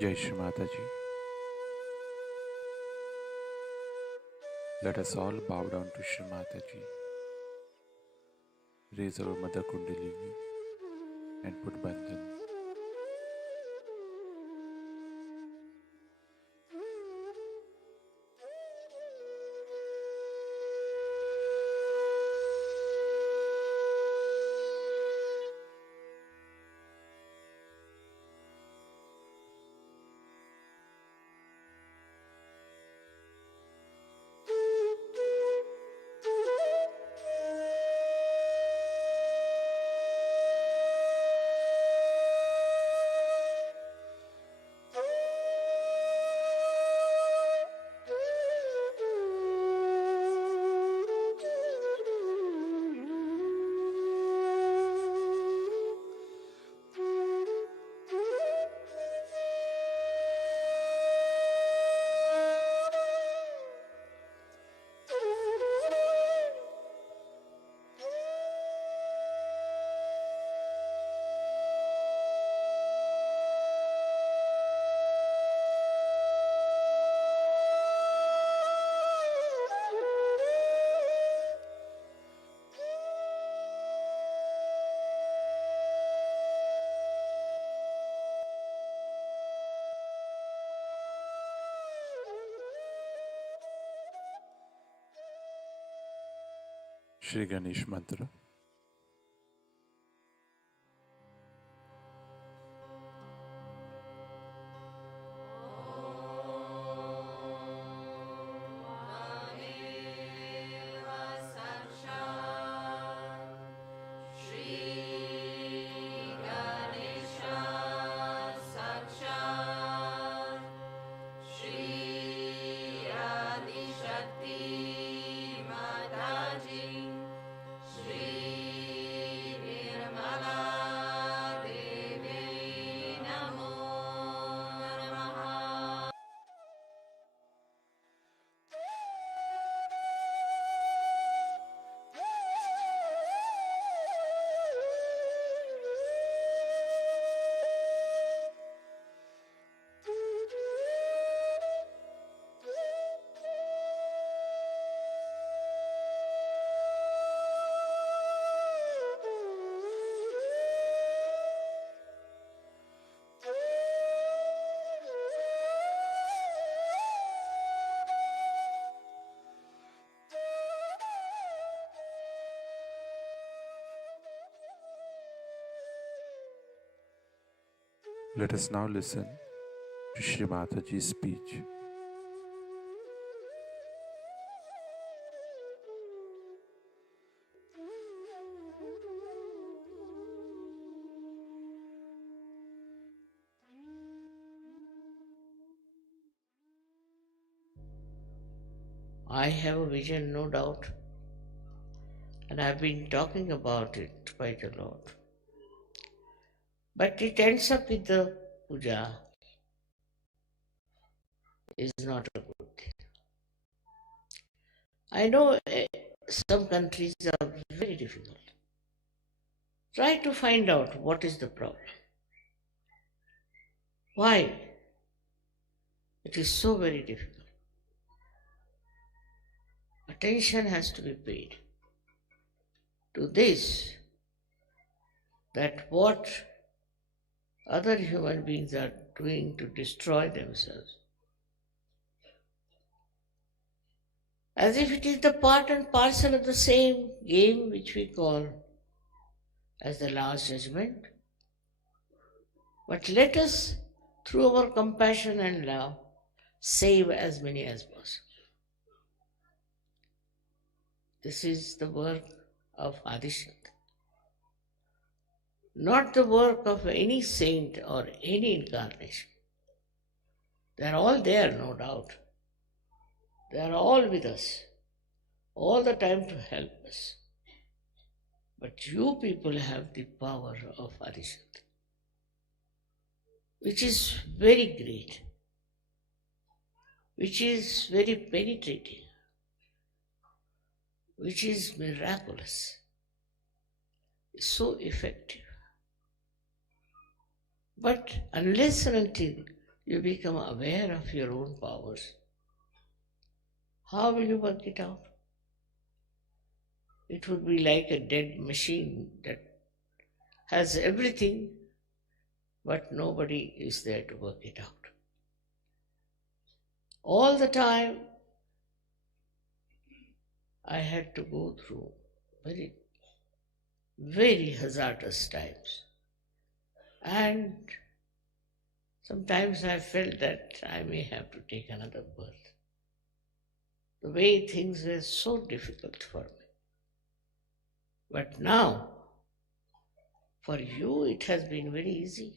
Jai Shri Mataji. Let us all bow down to Shri Mataji. Raise our Mother Kundalini and put bandhan. Shri Ganesh Mantra. Let us now listen to Shri Mataji's speech. I have a vision, no doubt, and I've been talking about it quite a lot. But it ends up with the puja is not a good thing. I know some countries are very difficult. Try to find out what is the problem. Why? It is so very difficult. Attention has to be paid to this, that what other human beings are doing to destroy themselves. As if it is the part and parcel of the same game which we call as the last judgment. But let us, through our compassion and love, save as many as possible. This is the work of Adishakti, not the work of any saint or any incarnation. They are all there, no doubt. They are all with us, all the time to help us. But you people have the power of Adishakti, which is very great, which is very penetrating, which is miraculous, so effective. But unless and until you become aware of your own powers, how will you work it out? It would be like a dead machine that has everything, but nobody is there to work it out. All the time, I had to go through very, very hazardous times. And sometimes I felt that I may have to take another birth. The way things were so difficult for me. But now, for you, it has been very easy.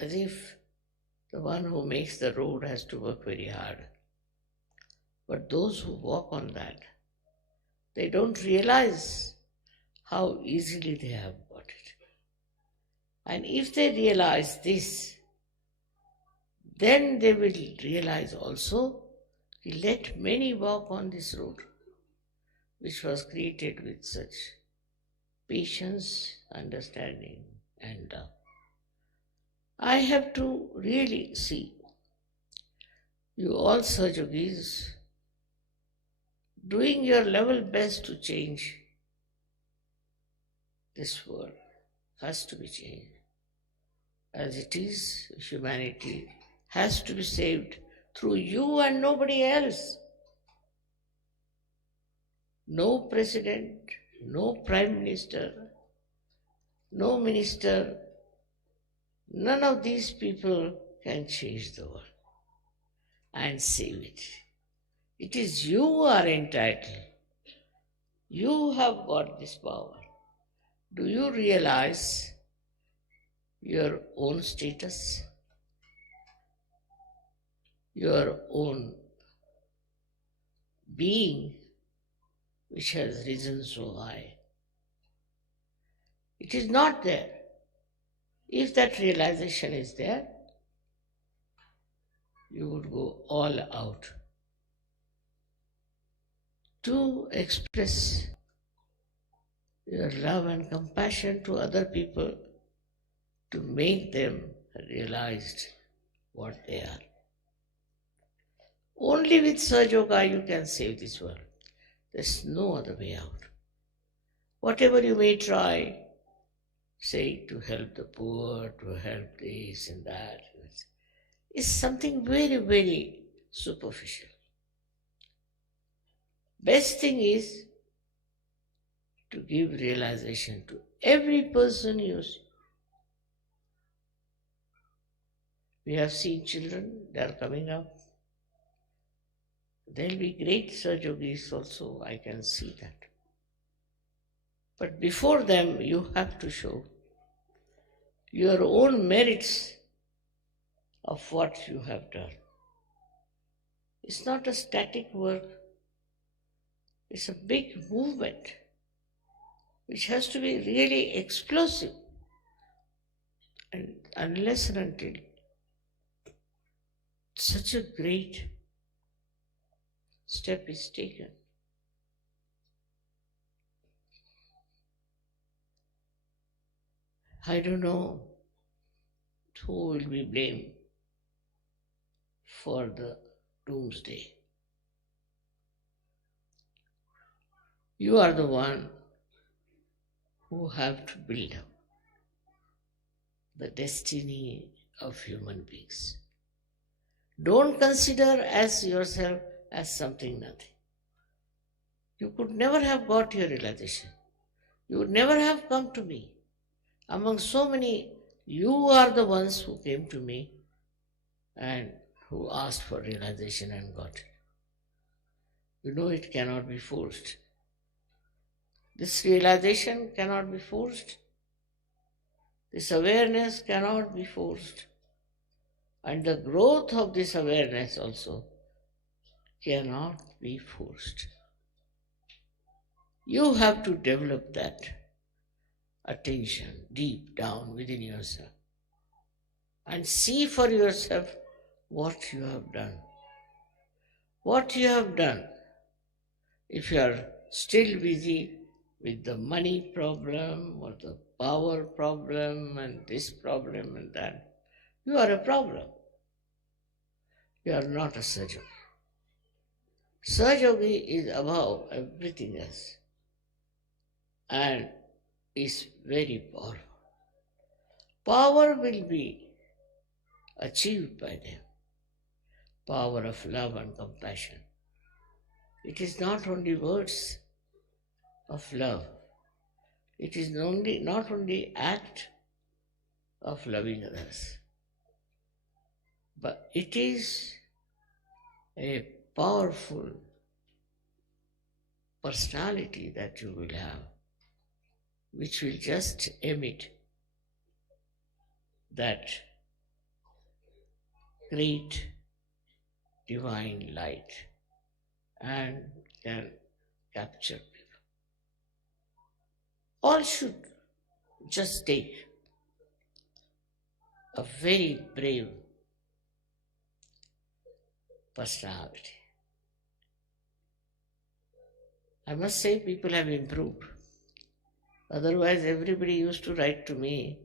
As if the one who makes the road has to work very hard. But those who walk on that, they don't realize how easily they have got it. And if they realize this, then they will realize also, let many walk on this road, which was created with such patience, understanding, and love. I have to really see you all Sahajogis doing your level best to change this world. Has to be changed. As it is, humanity has to be saved through you and nobody else. No president, no prime minister, no minister, none of these people can change the world and save it. It is you who are entitled. You have got this power. Do you realize your own status, your own being, which has risen so high? It is not there. If that realization is there, you would go all out to express your love and compassion to other people, to make them realize what they are. Only with Sahaja Yoga you can save this world. There's no other way out. Whatever you may try, say to help the poor, to help this and that, is something very, very superficial. Best thing is to give realization to every person you see. We have seen children, they are coming up. They'll be great Sahaja Yogis also, I can see that. But before them, you have to show your own merits of what you have done. It's not a static work, it's a big movement which has to be really explosive. And unless and until such a great step is taken, I don't know who will be blamed for the doomsday. You are the one who have to build up the destiny of human beings. Don't consider as yourself as something nothing. You could never have got your realization. You would never have come to me. Among so many, you are the ones who came to me and who asked for realization and got it. You know it cannot be forced. This realization cannot be forced. This awareness cannot be forced. And the growth of this awareness also cannot be forced. You have to develop that attention deep down within yourself and see for yourself what you have done. What you have done. If you are still busy with the money problem or the power problem and this problem and that, you are a problem. You are not a Sahaja Yogi. Sahaja Yogi is above everything else and is very powerful. Power will be achieved by them. Power of love and compassion. It is not only words of love. It is not only act of loving others, but it is a powerful personality that you will have, which will just emit that great divine light and can capture people. All should just take a very brave personality. I must say people have improved. Otherwise everybody used to write to me,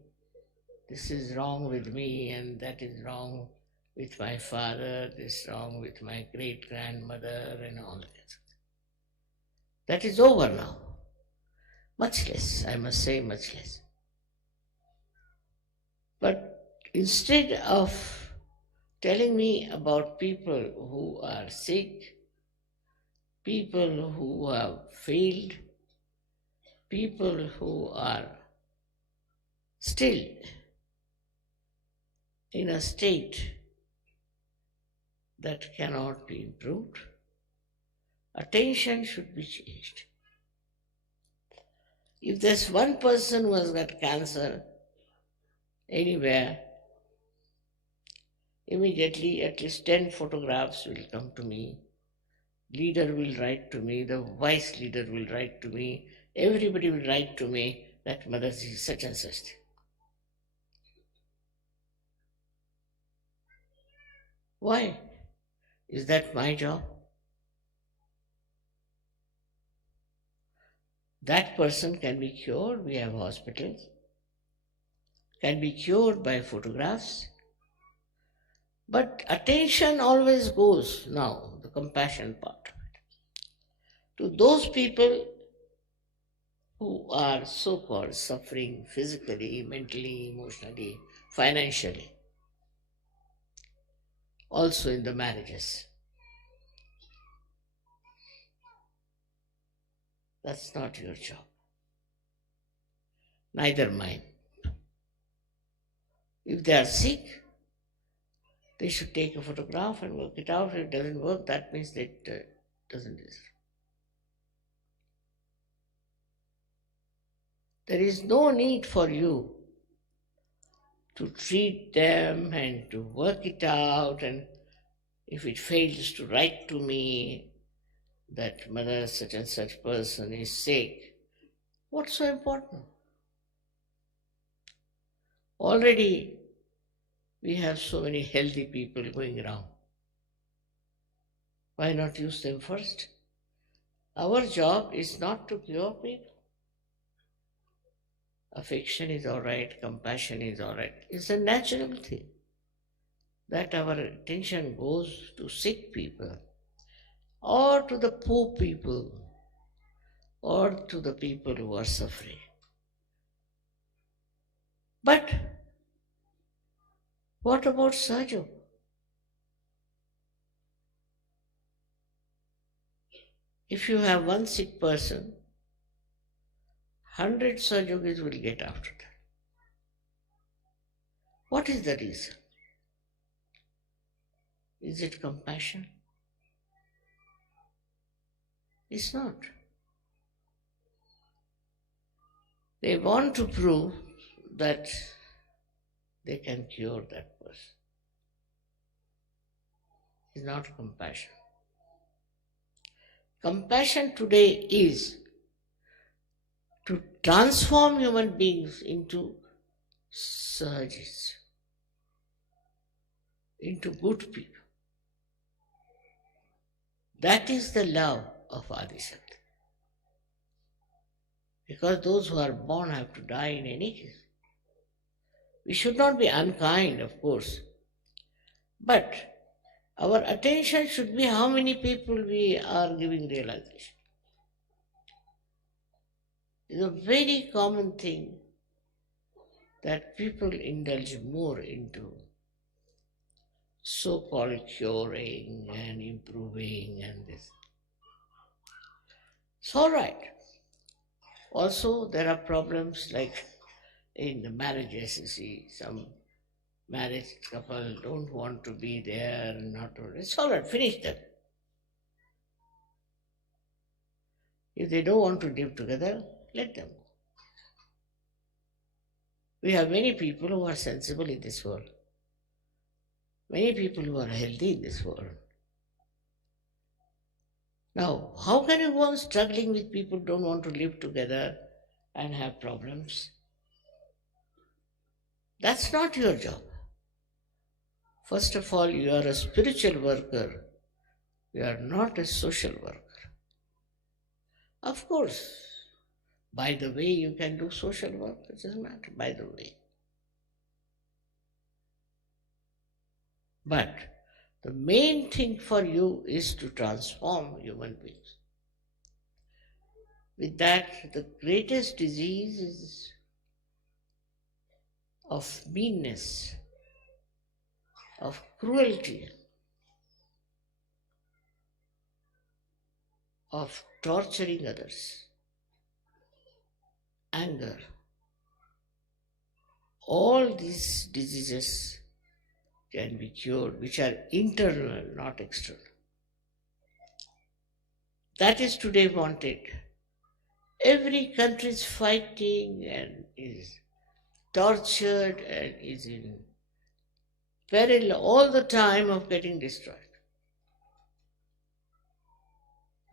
this is wrong with me and that is wrong with my father, this is wrong with my great-grandmother and all that. That is over now. Much less, I must say much less. But instead of telling me about people who are sick, people who have failed, people who are still in a state that cannot be improved. Attention should be changed. If there's one person who has got cancer anywhere, immediately at least 10 photographs will come to me. Leader will write to me, the vice leader will write to me, everybody will write to me that Motherji is such and such. Why? Is that my job? That person can be cured, we have hospitals, can be cured by photographs. But attention always goes now, the compassion part, to those people who are so called suffering physically, mentally, emotionally, financially, also in the marriages. That's not your job, neither mine. If they are sick, they should take a photograph and work it out. If it doesn't work, that means that it doesn't deserve. There is no need for you to treat them and to work it out, and if it fails, to write to me that mother such and such person is sick. What's so important? Already we have so many healthy people going around. Why not use them first? Our job is not to cure people. Affection is all right, compassion is all right. It's a natural thing that our attention goes to sick people or to the poor people or to the people who are suffering. But what about Sahaja Yoga? If you have one sick person, 100 Sahaja Yogis will get after that. What is the reason? Is it compassion? It's not. They want to prove that they can cure that person. It's not compassion. Compassion today is to transform human beings into Sahajis, into good people. That is the love of Adishakti. Because those who are born have to die in any case. We should not be unkind, of course. But our attention should be how many people we are giving realization. It's a very common thing that people indulge more into so-called curing and improving and this. It's all right. Also, there are problems like in the marriages, you see, some married couple don't want to be there, it's all right, finish that. If they don't want to live together, let them go. We have many people who are sensible in this world, many people who are healthy in this world. Now, how can you go on struggling with people who don't want to live together and have problems? That's not your job. First of all, you are a spiritual worker. You are not a social worker. Of course, by the way, you can do social work. It doesn't matter, by the way. But the main thing for you is to transform human beings. With that, the greatest disease is of meanness, of cruelty. of torturing others, anger, all these diseases can be cured, which are internal, not external. That is today wanted. Every country is fighting and is tortured and is in peril all the time of getting destroyed.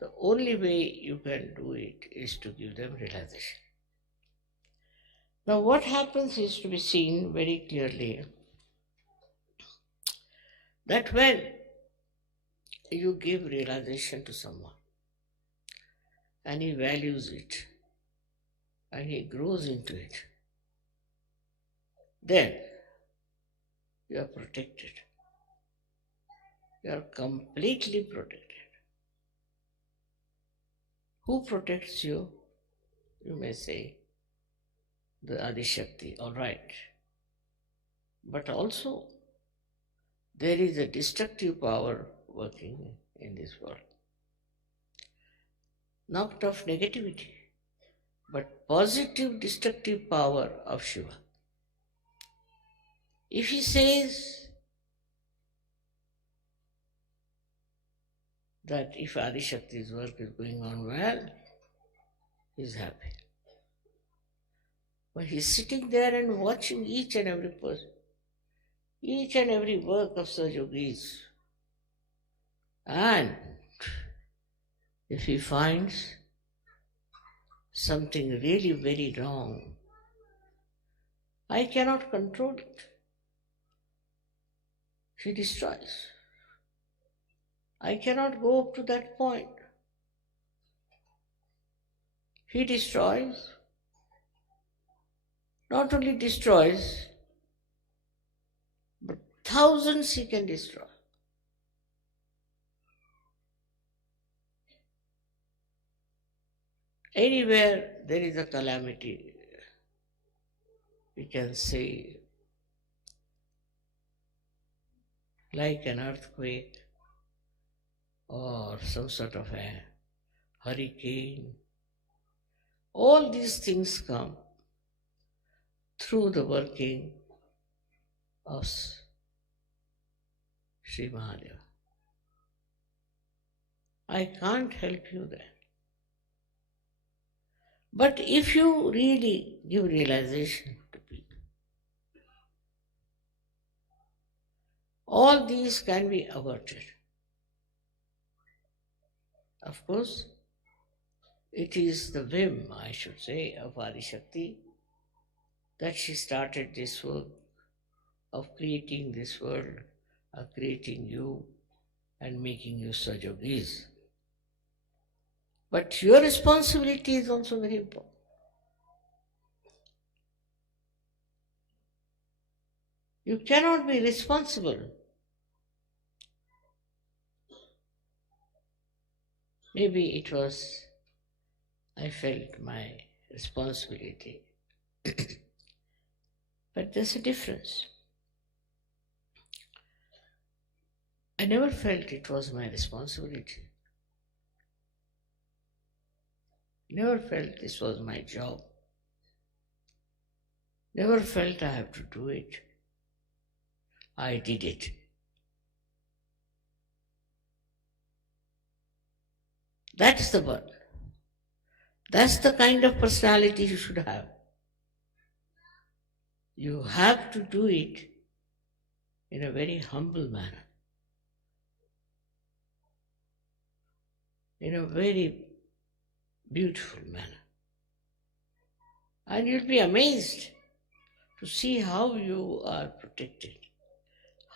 The only way you can do it is to give them realization. Now, what happens is to be seen very clearly that when you give realization to someone and he values it and he grows into it, then you are protected. You are completely protected. Who protects you? You may say, the Adishakti, all right. But also, there is a destructive power working in this world. Not of negativity, but positive destructive power of Shiva. If he says that if Adishakti's work is going on well, he's happy. But he's sitting there and watching each and every person, each and every work of Sahaja Yogis. And if he finds something really very wrong, I cannot control it. He destroys. I cannot go up to that point. He destroys. Not only destroys, but thousands he can destroy. Anywhere there is a calamity, we can say, like an earthquake or some sort of a hurricane, all these things come through the working of Sri Mahadeva. I can't help you there. But if you really give realization to people, all these can be averted. Of course, it is the whim, I should say, of Adishakti that she started this work of creating this world, of creating you and making you Sahaja Yogis. But your responsibility is also very important. You cannot be responsible. Maybe it was, I felt my responsibility. But there's a difference. I never felt it was my responsibility. Never felt this was my job. Never felt I have to do it. I did it. That's the one. That's the kind of personality you should have. You have to do it in a very humble manner, in a very beautiful manner. And you'll be amazed to see how you are protected,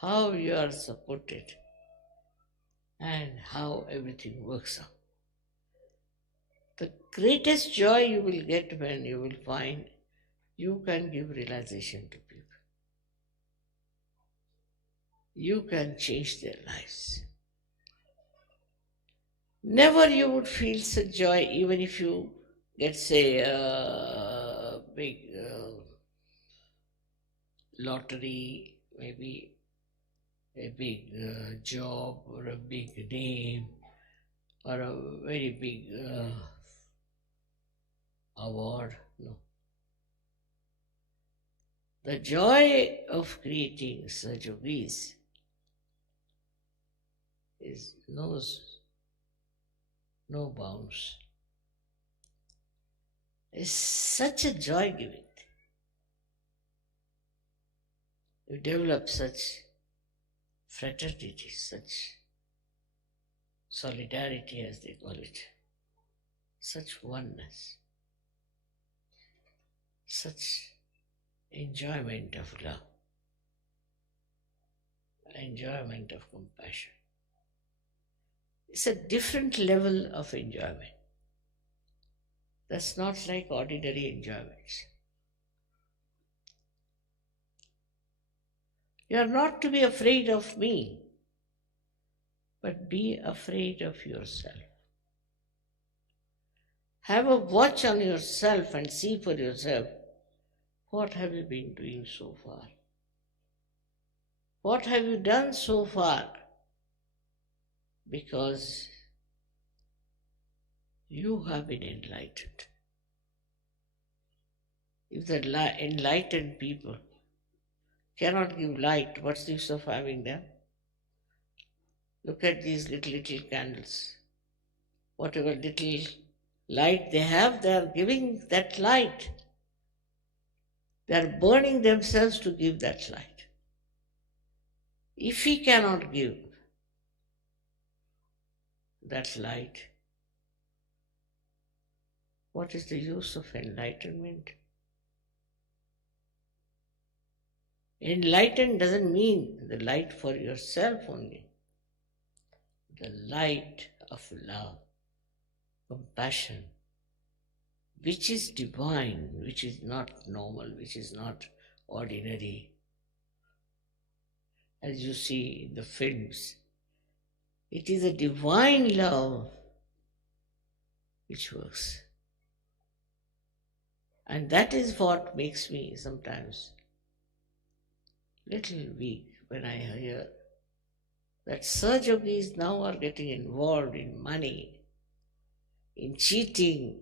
how you are supported, and how everything works out. The greatest joy you will get when you will find you can give realization to people. You can change their lives. Never you would feel such joy even if you get, say, a big lottery, maybe a big job or a big name or a very big award. No. The joy of creating Sahaja Yogis knows no bounds. It's such a joy giving. You develop such fraternity, such solidarity as they call it, such oneness, such enjoyment of love, enjoyment of compassion. It's a different level of enjoyment. That's not like ordinary enjoyments. You are not to be afraid of me, but be afraid of yourself. Have a watch on yourself and see for yourself, what have you been doing so far? What have you done so far? Because you have been enlightened. If the enlightened people cannot give light, what's the use of having them? Look at these little candles. Whatever little light they have, they are giving that light. They are burning themselves to give that light. If we cannot give that light, what is the use of enlightenment? Enlightened doesn't mean the light for yourself only. The light of love, compassion, which is divine, which is not normal, which is not ordinary. As you see in the films, it is a divine love which works. And that is what makes me sometimes little weak when I hear that Sahaja Yogis now are getting involved in money, in cheating.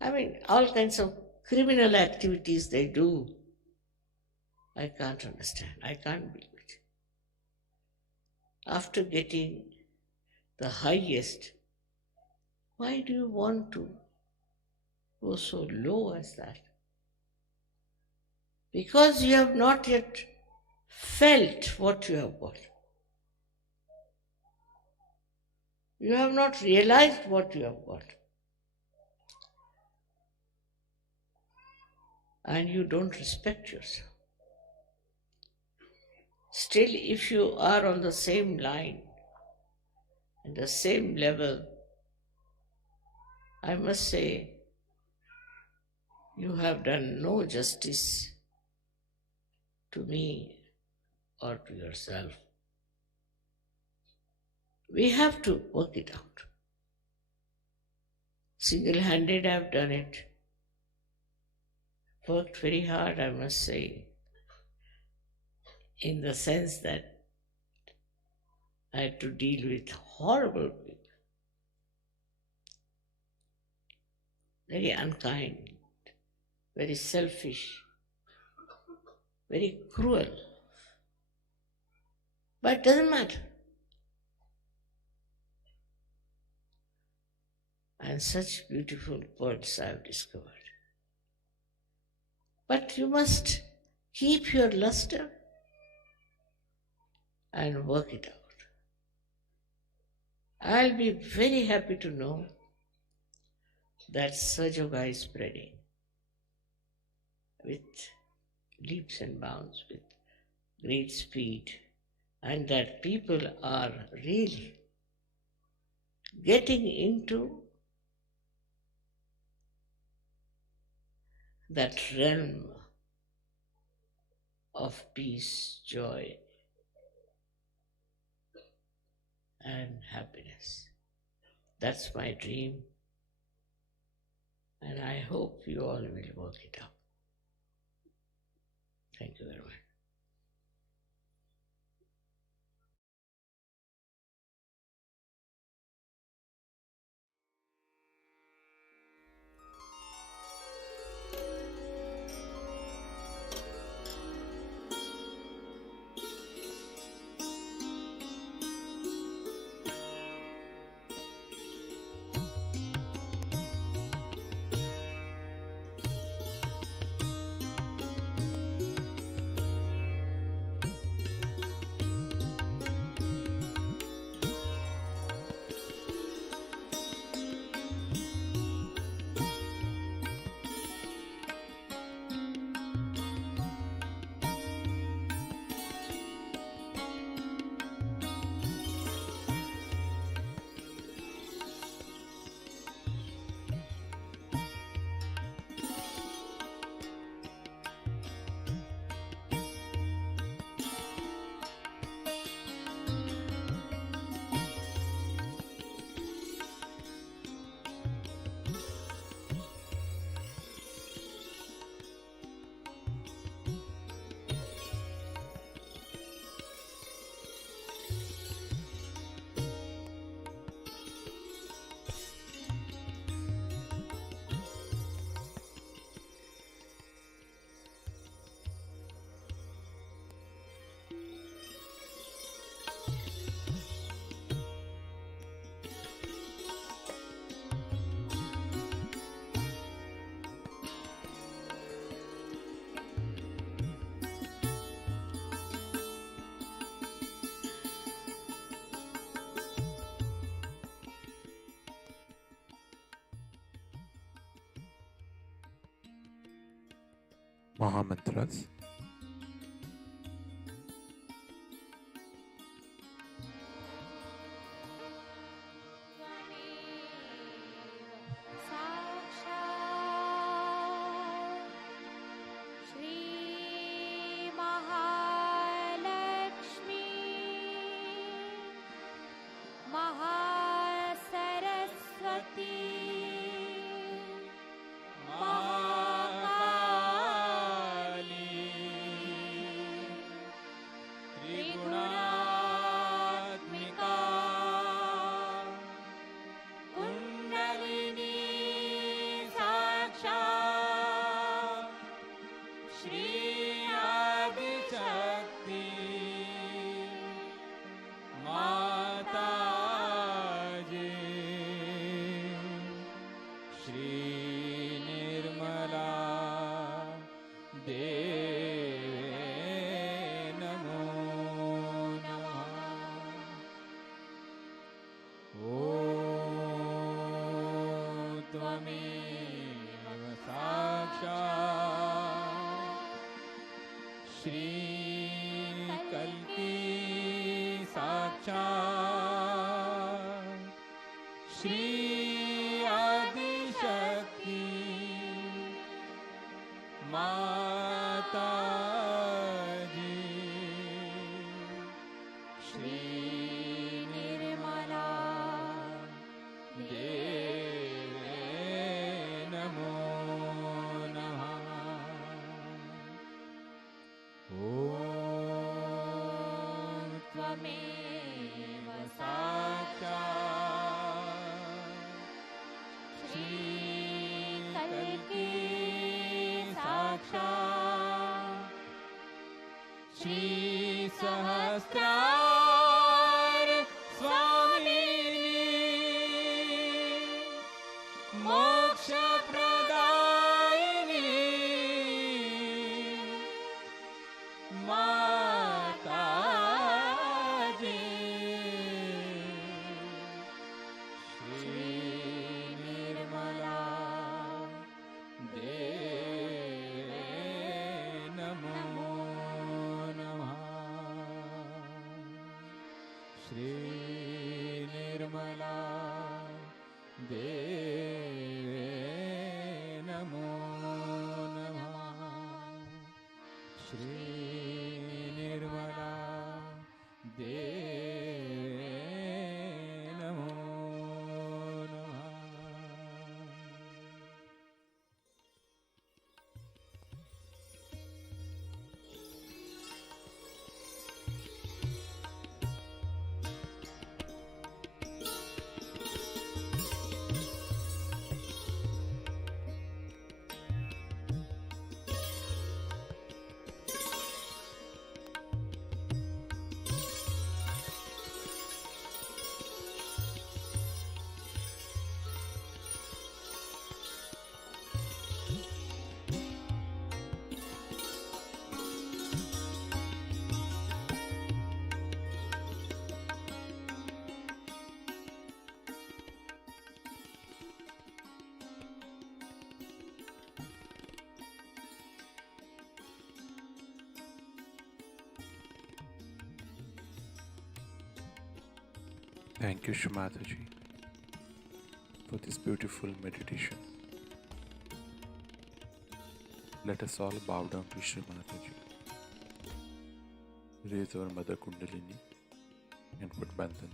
I mean, all kinds of criminal activities they do. I can't understand. I can't believe it. After getting the highest, why do you want to go so low as that? Because you have not yet felt what you have got. You have not realized what you have got. And you don't respect yourself. Still, if you are on the same line and the same level, I must say, you have done no justice to me or to yourself. We have to work it out. Single-handed, I've done it. Worked very hard, I must say, in the sense that I had to deal with horrible people, very unkind, very selfish, very cruel. But it doesn't matter. And such beautiful birds I have discovered. But you must keep your luster and work it out. I'll be very happy to know that Sahaja Yoga is spreading with leaps and bounds, with great speed, and that people are really getting into that realm of peace, joy, and happiness. That's my dream, and I hope you all will work it out. Thank you very much. Mahamantras. Thank you, Shumataji, for this beautiful meditation. Let us all bow down to Shri Mataji. Raise our Mother Kundalini and put Bandhan.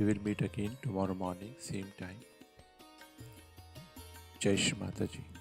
We will meet again tomorrow morning, same time. Jai Shri Mataji.